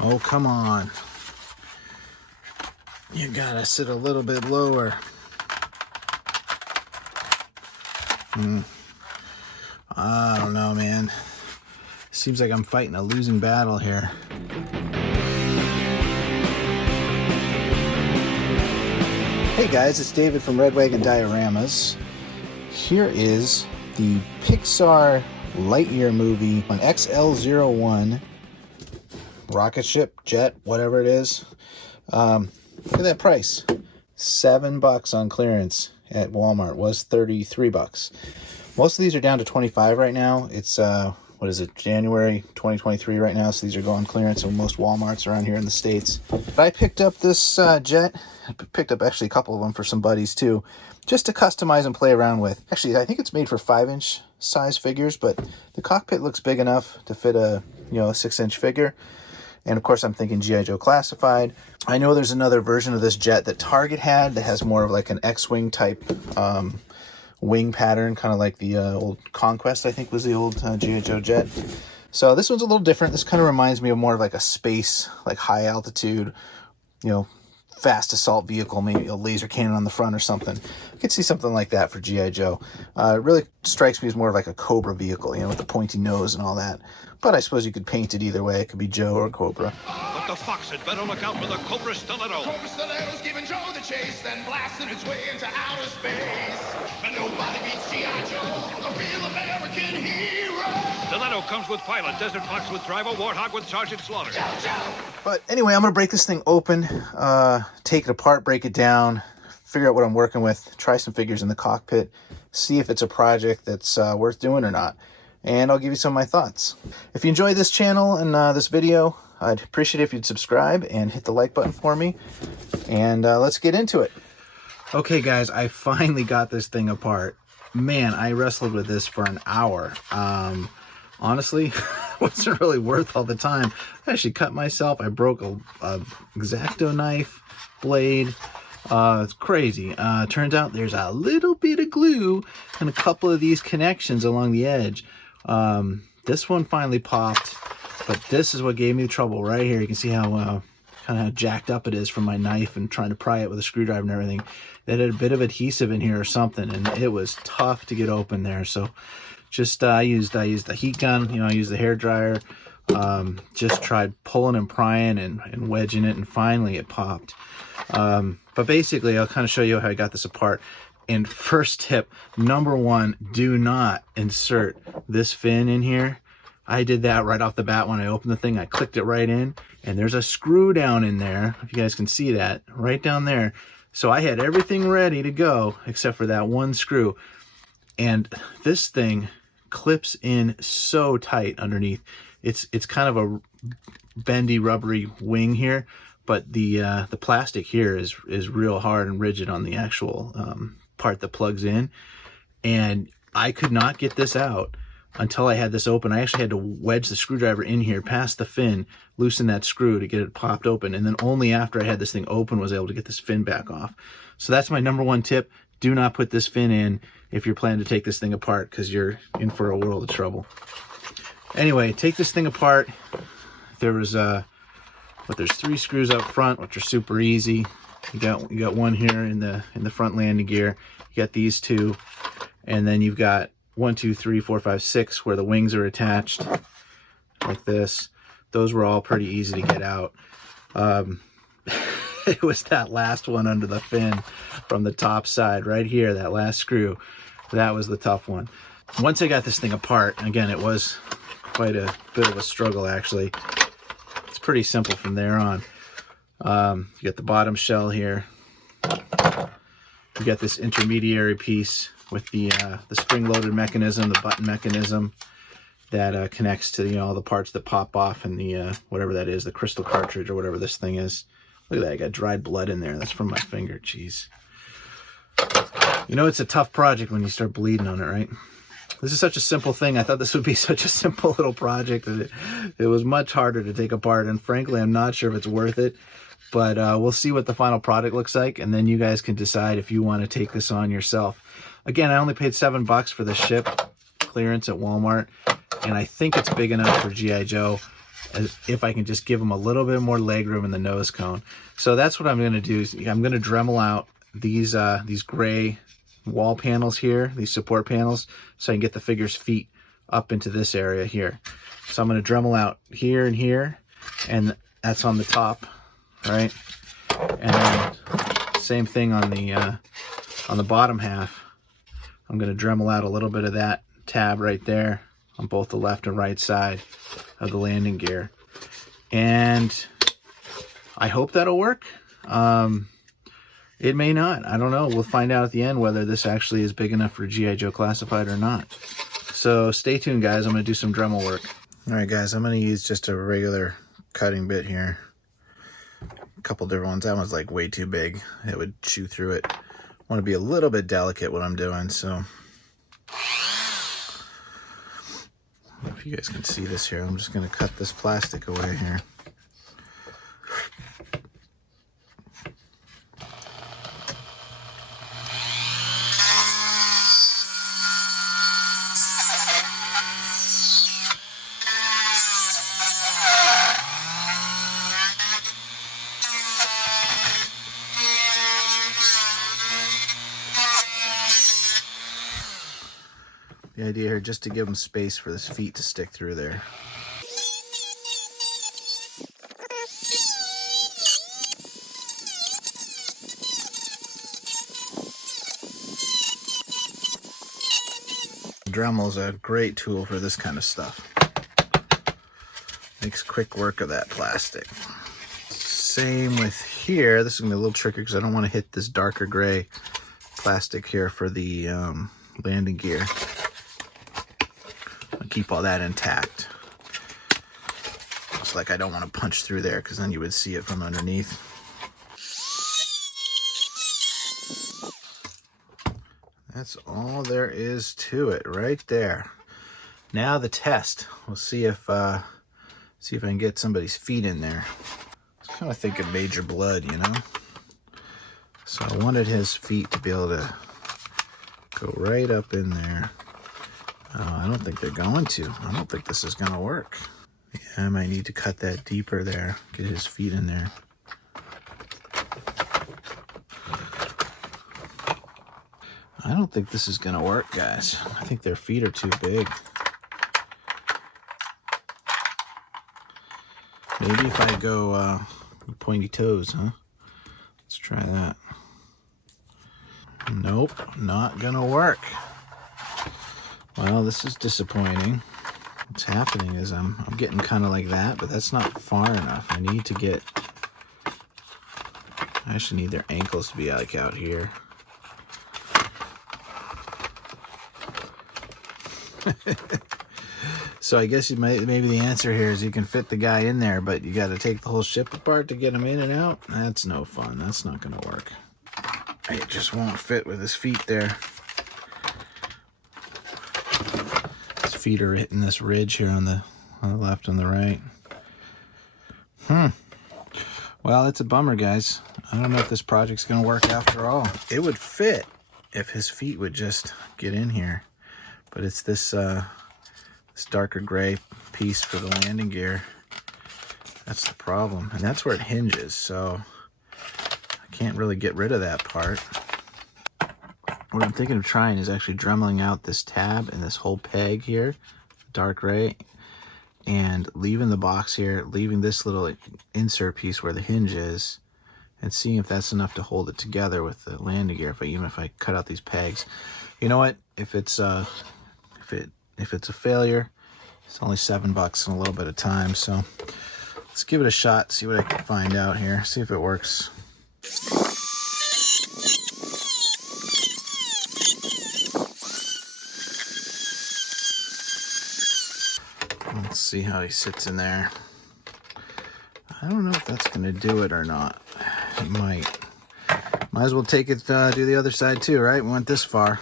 Oh, come on. You gotta sit a little bit lower. I don't know, man. Seems like I'm fighting a losing battle here. Hey guys, it's David from Red Wagon Dioramas. Here is the Pixar Lightyear movie on XL-01 rocket ship, jet, whatever it is. Look at that price. $7 on clearance at Walmart. Was $33. Most of these are down to $25 right now. It's what is it, January 2023 right now, so these are going clearance on most Walmarts around here in the States. But I picked up this jet. I picked up actually a couple of them for some buddies too, just to customize and play around with. Actually, I think it's made for 5-inch size figures, but the cockpit looks big enough to fit a 6-inch figure. And of course, I'm thinking G.I. Joe classified. I know there's another version of this jet that Target had that has more of like an X-wing type wing pattern, kind of like the old Conquest, I think was the old G.I. Joe jet. So this one's a little different. This kind of reminds me of more of like a space, like high altitude, fast assault vehicle, maybe a laser cannon on the front or something. I could see something like that for G.I. Joe. It really strikes me as more of like a Cobra vehicle, with the pointy nose and all that. But I suppose you could paint it either way. It could be Joe or Cobra. But the Fox had better look out for the Cobra Stiletto. Cobra Stiletto's giving Joe the chase, then blasting its way into outer space. But nobody beats G.I. Joe, a real American hero. Stiletto comes with pilot, Desert Fox with driver, Warthog with Sergeant Slaughter. Joe. But anyway, I'm going to break this thing open, take it apart, break it down, figure out what I'm working with, try some figures in the cockpit, see if it's a project that's worth doing or not. And I'll give you some of my thoughts. If you enjoyed this channel and this video, I'd appreciate it if you'd subscribe and hit the like button for me. And let's get into it. Okay, guys, I finally got this thing apart. Man, I wrestled with this for an hour. Honestly, it wasn't really worth all the time. I actually cut myself. I broke a X-Acto knife blade. It's crazy. Turns out there's a little bit of glue and a couple of these connections along the edge. This one finally popped, but this is what gave me trouble right here. You can see how kind of how jacked up it is from my knife and trying to pry it with a screwdriver and everything. It had a bit of adhesive in here or something, and it was tough to get open there. So just I used the heat gun, I used the hair dryer, just tried pulling and prying and wedging it, and finally it popped. But basically, I'll kind of show you how I got this apart. And first tip, number one, do not insert this fin in here. I did that right off the bat when I opened the thing. I clicked it right in, and there's a screw down in there, if you guys can see that, right down there. So I had everything ready to go except for that one screw. And this thing clips in so tight underneath. It's kind of a bendy, rubbery wing here, but the plastic here is real hard and rigid on the actual part that plugs in. And I could not get this out until I had this open. I actually had to wedge the screwdriver in here past the fin, loosen that screw to get it popped open, and then only after I had this thing open was I able to get this fin back off. So that's my number one tip. Do not put this fin in if you're planning to take this thing apart, because you're in for a world of trouble. Anyway, take this thing apart. There was there's 3 screws up front, which are super easy. You got one here in the front landing gear. You got these 2, and then you've got 1, 2, 3, 4, 5, 6 where the wings are attached, like this. Those were all pretty easy to get out. It was that last one under the fin from the top side right here, that last screw. That was the tough one. Once I got this thing apart, again, it was quite a bit of a struggle actually. It's pretty simple from there on. You got the bottom shell here. You got this intermediary piece with the spring-loaded mechanism, the button mechanism that connects to all the parts that pop off, and the whatever that is, the crystal cartridge or whatever this thing is. Look at that, I got dried blood in there. That's from my finger. Jeez. It's a tough project when you start bleeding on it, right? This is such a simple thing. I thought this would be such a simple little project that it was much harder to take apart, and frankly, I'm not sure if it's worth it. But we'll see what the final product looks like, and then you guys can decide if you want to take this on yourself. Again, I only paid $7 for the ship clearance at Walmart, and I think it's big enough for G.I. Joe. if I can just give them a little bit more leg room in the nose cone. So that's what I'm going to do. I'm going to Dremel out these gray wall panels here, these support panels, so I can get the figure's feet up into this area here. So I'm going to Dremel out here and here, and that's on the top, right? And then same thing on the bottom half. I'm going to Dremel out a little bit of that tab right there on both the left and right side of the landing gear. And I hope that'll work. It may not. I don't know. We'll find out at the end whether this actually is big enough for G.I. Joe Classified or not. So stay tuned, guys. I'm going to do some Dremel work. All right, guys. I'm going to use just a regular cutting bit here. A couple different ones. That one's like way too big. It would chew through it. I want to be a little bit delicate what I'm doing, so if you guys can see this here, I'm just going to cut this plastic away here. The idea here, just to give them space for this feet to stick through there. Dremel is a great tool for this kind of stuff. Makes quick work of that plastic. Same with here. This is going to be a little tricky because I don't want to hit this darker gray plastic here for the landing gear. Keep all that intact. It's like I don't want to punch through there because then you would see it from underneath. That's all there is to it right there. Now the test. We'll see if I can get somebody's feet in there. I was kind of thinking Major Bludd, you know. So I wanted his feet to be able to go right up in there. I don't think they're going to. I don't think this is going to work. Yeah, I might need to cut that deeper there. Get his feet in there. I don't think this is going to work, guys. I think their feet are too big. Maybe if I go pointy toes, huh? Let's try that. Nope, not going to work. Well, this is disappointing. What's happening is I'm getting kind of like that, but that's not far enough. I need to get... I actually need their ankles to be like out here. So I guess maybe the answer here is you can fit the guy in there, but you got to take the whole ship apart to get him in and out. That's no fun. That's not going to work. It just won't fit with his feet there. Feet are hitting this ridge here on the left and the right. Well, it's a bummer, guys. I don't know if this project's gonna work after all. It would fit if his feet would just get in here, but it's this this darker gray piece for the landing gear. That's the problem, and that's where it hinges, so I can't really get rid of that part. What I'm thinking of trying is actually Dremeling out this tab and this whole peg here, dark gray, and leaving the box here, leaving this little insert piece where the hinge is, and seeing if that's enough to hold it together with the landing gear. Even if I cut out these pegs, you know what? If it's a failure, it's only $7 and a little bit of time. So let's give it a shot, see what I can find out here, see if it works. Let's see how he sits in there. I don't know if that's going to do it or not. It might. Might as well take it, do the other side too, right? We went this far.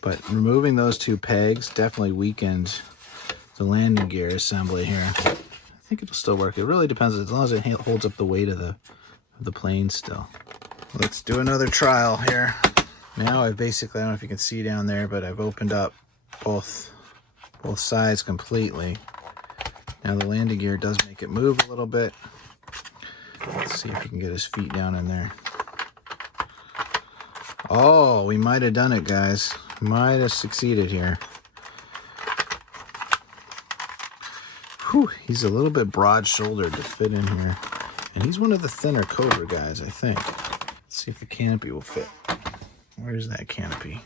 But removing those two pegs definitely weakened the landing gear assembly here. I think it'll still work. It really depends, as long as it holds up the weight of the plane still. Let's do another trial here. Now I've basically, I don't know if you can see down there, but I've opened up both sides completely. Now the landing gear does make it move a little bit. Let's see if we can get his feet down in there. Oh, we might have done it, guys. Might have succeeded here. Whew, he's a little bit broad-shouldered to fit in here. And he's one of the thinner Cobra guys, I think. Let's see if the canopy will fit. Where's that canopy?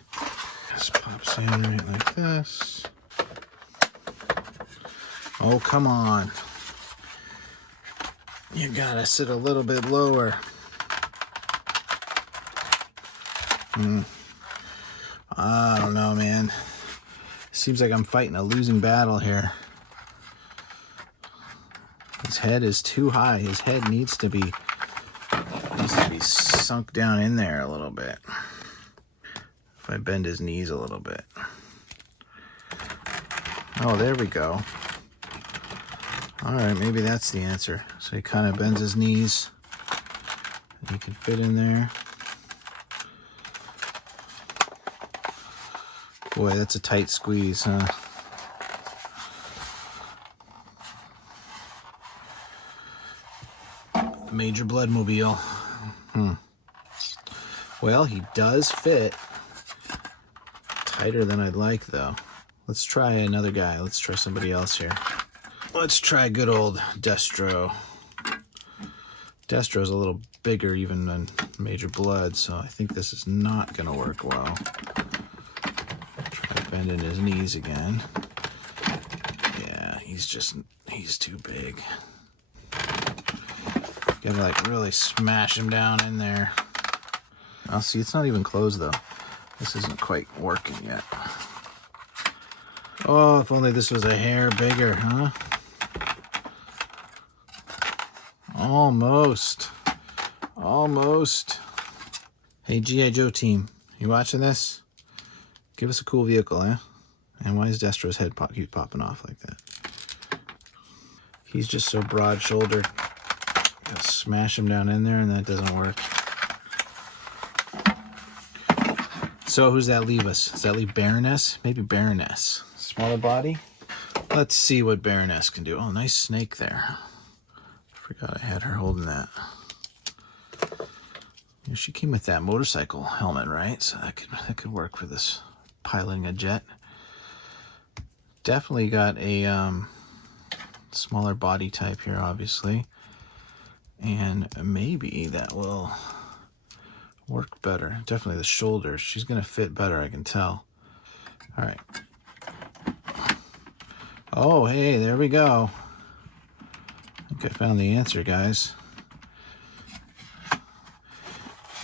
Just pops in right like this. Oh, come on. You gotta sit a little bit lower. I don't know, man. Seems like I'm fighting a losing battle here. His head is too high. His head needs to be sunk down in there a little bit. If I bend his knees a little bit. Oh, there we go. All right, maybe that's the answer. So he kind of bends his knees. He can fit in there. Boy, that's a tight squeeze, huh? Major Bloodmobile. Well, he does fit. Tighter than I'd like, though. Let's try another guy. Let's try somebody else here. Let's try good old Destro. Destro's a little bigger even than Major Bludd, so I think this is not going to work well. Try bending his knees again. Yeah, he's too big. Gotta like really smash him down in there. Oh, see, it's not even closed though. This isn't quite working yet. Oh, if only this was a hair bigger, huh? Almost. Almost. Hey, G.I. Joe team, you watching this? Give us a cool vehicle, eh? And why is Destro's head keep popping off like that? He's just so broad-shouldered. Gotta smash him down in there, and that doesn't work. So who's that leave us? Does that leave Baroness? Maybe Baroness. Smaller body? Let's see what Baroness can do. Oh, nice snake there. Forgot I had her holding that. Yeah, she came with that motorcycle helmet, right? So that could work for this piloting a jet. Definitely got a smaller body type here, obviously. And maybe that will work better. Definitely the shoulders. She's going to fit better, I can tell. All right. Oh, hey, there we go. I think I found the answer, guys.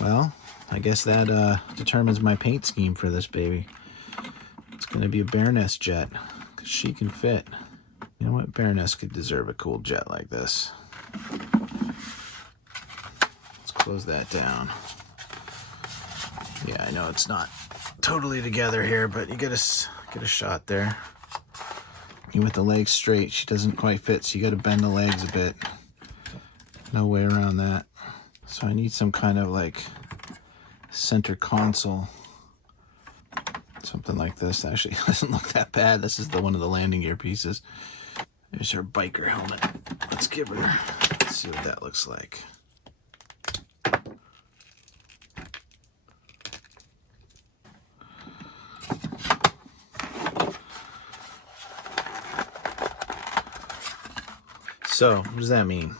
Well, I guess that determines my paint scheme for this baby. It's going to be a Baroness jet, because she can fit. You know what? Baroness could deserve a cool jet like this. Let's close that down. Yeah, I know it's not totally together here, but you get a shot there. Even with the legs straight, she doesn't quite fit, so you got to bend the legs a bit. No way around that. So I need some kind of like center console. Something like this. Actually, it doesn't look that bad. This is one of the landing gear pieces. There's her biker helmet. Let's give her, let's see what that looks like. So, what does that mean?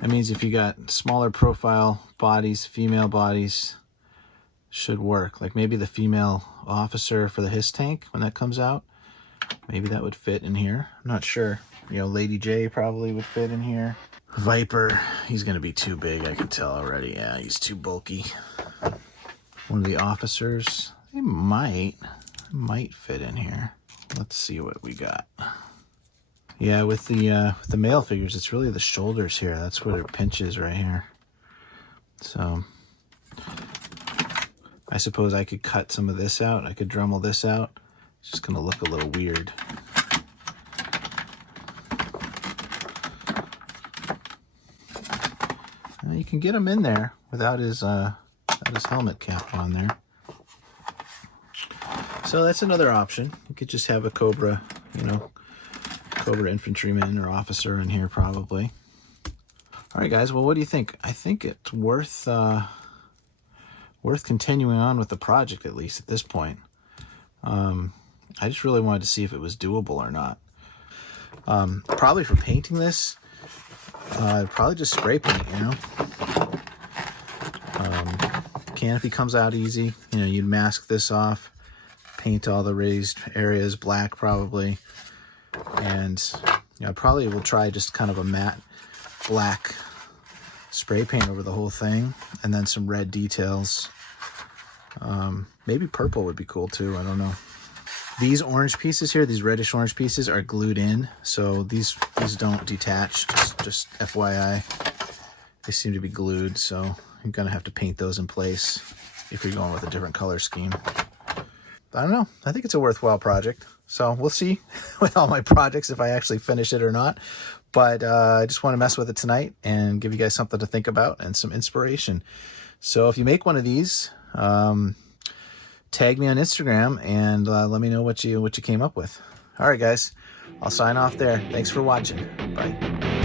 That means if you got smaller profile bodies, female bodies, should work. Like maybe the female officer for the HISS tank, when that comes out, maybe that would fit in here. I'm not sure. You know, Lady J probably would fit in here. Viper, he's going to be too big, I can tell already. Yeah, he's too bulky. One of the officers, they might fit in here. Let's see what we got. Yeah, with the male figures, it's really the shoulders here. That's where it pinches right here. So, I suppose I could cut some of this out. I could Dremel this out. It's just gonna look a little weird. You can get him in there without his helmet cap on there. So that's another option. You could just have a Cobra, you know, Cobra infantryman or officer in here probably. All right, guys. Well, what do you think? I think it's worth continuing on with the project, at least at this point. I just really wanted to see if it was doable or not. Probably for painting this, I'd probably just spray paint, you know. Canopy comes out easy. You know, you'd mask this off, paint all the raised areas black probably, and you know, probably will try just kind of a matte black spray paint over the whole thing, and then some red details. Maybe purple would be cool too, I don't know. These orange pieces here, these reddish orange pieces, are glued in, so these don't detach, just FYI. They seem to be glued, so you're gonna have to paint those in place if you're going with a different color scheme. I don't know, I think it's a worthwhile project. So we'll see with all my projects if I actually finish it or not. But I just want to mess with it tonight and give you guys something to think about and some inspiration. So if you make one of these, tag me on Instagram and let me know what you came up with. All right, guys, I'll sign off there. Thanks for watching. Bye.